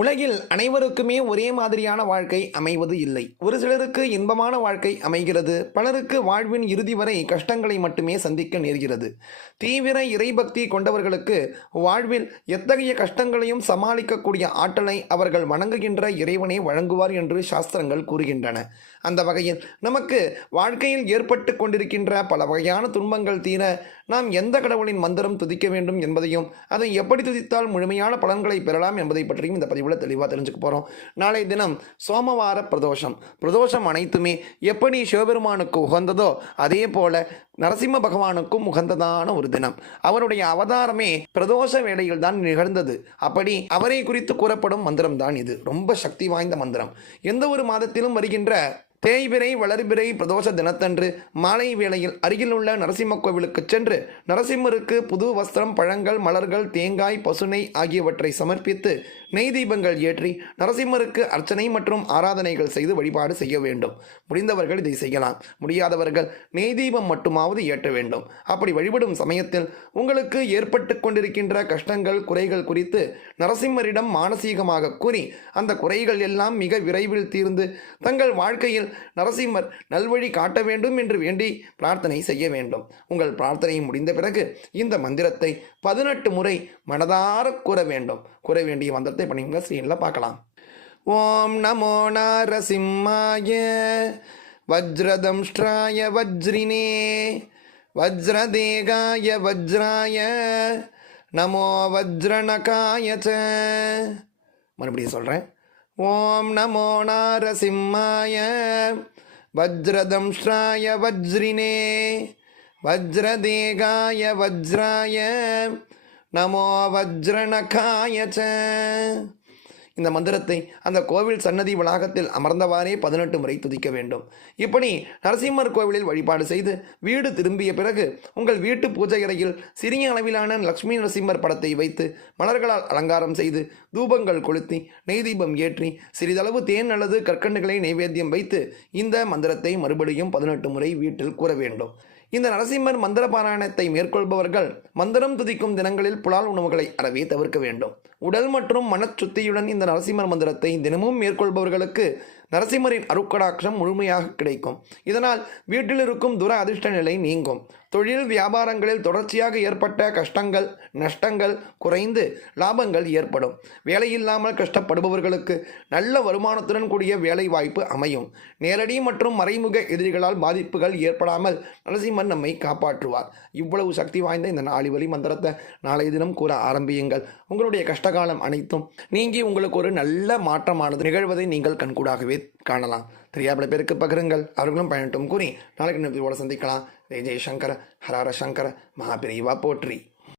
உலகில் அனைவருக்குமே ஒரே மாதிரியான வாழ்க்கை அமைவது இல்லை. ஒரு சிலருக்கு இன்பமான வாழ்க்கை அமைகிறது பலருக்கு வாழ்வின் இறுதி வரை கஷ்டங்களை மட்டுமே சந்திக்க நேர்கிறது. தீவிர இறைபக்தி கொண்டவர்களுக்கு வாழ்வில் எத்தகைய கஷ்டங்களையும் சமாளிக்கக்கூடிய ஆற்றலை அவர்கள் வணங்குகின்ற இறைவனே வழங்குவார் என்று சாஸ்திரங்கள் கூறுகின்றன. அந்த வகையில் நமக்கு வாழ்க்கையில் ஏற்பட்டு கொண்டிருக்கின்ற பல வகையான துன்பங்கள் தீர நாம் எந்த கடவுளின் மந்திரம் துதிக்க வேண்டும் என்பதையும் அதை எப்படி துதித்தால் முழுமையான பலன்களை பெறலாம் என்பதை பற்றியும் இந்த பதிவில் தெளிவாக தெரிஞ்சுக்க போகிறோம் நாளை தினம் சோமவார பிரதோஷம். பிரதோஷம் அனைத்துமே எப்படி சிவபெருமானுக்கு உகந்ததோ அதே போல் நரசிம்ம பகவானுக்கும் உகந்ததான ஒரு தினம். அவருடைய அவதாரமே பிரதோஷ வேளையில் தான் நிகழ்ந்தது. அப்படி அவரை குறித்து கூறப்படும் மந்திரம் தான் இது. ரொம்ப சக்தி வாய்ந்த மந்திரம். எந்த ஒரு மாதத்திலும் வருகின்ற தேய்பிரை வளர்பிறை பிரதோஷ தினத்தன்று மாலை வேளையில் அருகிலுள்ள நரசிம்ம கோவிலுக்கு சென்று நரசிம்மருக்கு புது வஸ்திரம் பழங்கள் மலர்கள் தேங்காய் பசுனை ஆகியவற்றை சமர்ப்பித்து நெய் தீபங்கள் ஏற்றி நரசிம்மருக்கு அர்ச்சனை மற்றும் ஆராதனைகள் செய்து வழிபாடு செய்ய வேண்டும். முடிந்தவர்கள் இதை செய்யலாம். முடியாதவர்கள் நெய் தீபம் மட்டுமாவது ஏற்ற வேண்டும். அப்படி வழிபடும் சமயத்தில் உங்களுக்கு ஏற்பட்டு கொண்டிருக்கின்ற கஷ்டங்கள் குறைகள் குறித்து நரசிம்மரிடம் மானசீகமாக கூறி அந்த குறைகள் எல்லாம் மிக விரைவில் தீர்ந்து தங்கள் வாழ்க்கையில் நரசிம்மர் நல்வழி காட்ட வேண்டும் என்று வேண்டி பிரார்த்தனை செய்ய வேண்டும். உங்கள் பிரார்த்தனை முடிந்த பிறகு இந்த மந்திரத்தை பதினெட்டு முறை மனதார கூற வேண்டும். கூற வேண்டிய மந்திரத்தை பண்ணிங்க ஸ்ரீனில் பார்க்கலாம். ஓம் நமோ நாரசிம்மாய வஜ்ரதம்ஷ்டாய வஜ்ரினே வஜ்ரதேகாய வஜ்ராய நமோ வஜ்ரணகாய ச. மறுபடியும் சொல்கிறேன் ஓம் நமோ நாரசிம்மாய வஜ்ரதம்ஸ்ராய வஜ்ரினே வஜ்ரதேகாய வஜ்ராய நமோ வஜ்ரணகாய ச. இந்த மந்திரத்தை அந்த கோவில் சன்னதி வளாகத்தில் அமர்ந்தவாறே பதினெட்டு முறை துதிக்க வேண்டும். இப்படி நரசிம்மர் கோவிலில் வழிபாடு செய்து வீடு திரும்பிய பிறகு உங்கள் வீட்டு பூஜை அறையில் சிறிய அளவிலான லக்ஷ்மி நரசிம்மர் படத்தை வைத்து மலர்களால் அலங்காரம் செய்து தூபங்கள் கொளுத்தி நெய் தீபம் ஏற்றி சிறிதளவு தேன் அல்லது கற்கண்டுகளை நைவேத்தியம் வைத்து இந்த மந்திரத்தை மறுபடியும் பதினெட்டு முறை வீட்டில் கூற வேண்டும். இந்த நரசிம்மர் மந்திர பாராயணத்தை மேற்கொள்பவர்கள் மந்திரம் துதிக்கும் தினங்களில் புலால் உணவுகளை அறவே தவிர்க்க வேண்டும். உடல் மற்றும் மனச்சுத்தியுடன் இந்த நரசிம்மர் மந்திரத்தை தினமும் மேற்கொள்பவர்களுக்கு நரசிம்மரின் அருக்கடாட்சம் முழுமையாக கிடைக்கும். இதனால் வீட்டில் இருக்கும் துர அதிர்ஷ்ட நிலை நீங்கும். தொழில் வியாபாரங்களில் தொடர்ச்சியாக ஏற்பட்ட கஷ்டங்கள் நஷ்டங்கள் குறைந்து லாபங்கள் ஏற்படும். வேலையில்லாமல் கஷ்டப்படுபவர்களுக்கு நல்ல வருமானத்துடன் கூடிய வேலை வாய்ப்பு அமையும். நேரடி மற்றும் மறைமுக எதிரிகளால் பாதிப்புகள் ஏற்படாமல் நரசிம்மன் நம்மை காப்பாற்றுவார். இவ்வளவு சக்தி வாய்ந்த இந்த நாளிவழி மந்திரத்தை நாளைய தினம் கூற ஆரம்பியுங்கள். உங்களுடைய கஷ்டகாலம் அனைத்தும் நீங்கி உங்களுக்கு ஒரு நல்ல மாற்றமானது நிகழ்வதை நீங்கள் கண்கூடாகவே காணலாம். தெரியாத பேருக்கு பகிருங்கள். அவர்களும் பயனட்டும் கூறி நாளைக்கு நிறுத்தியோட சந்திக்கலாம். ஜெய் ஜெய்சங்கர் ஹரார சங்கர மகாபிரிவா போற்றி.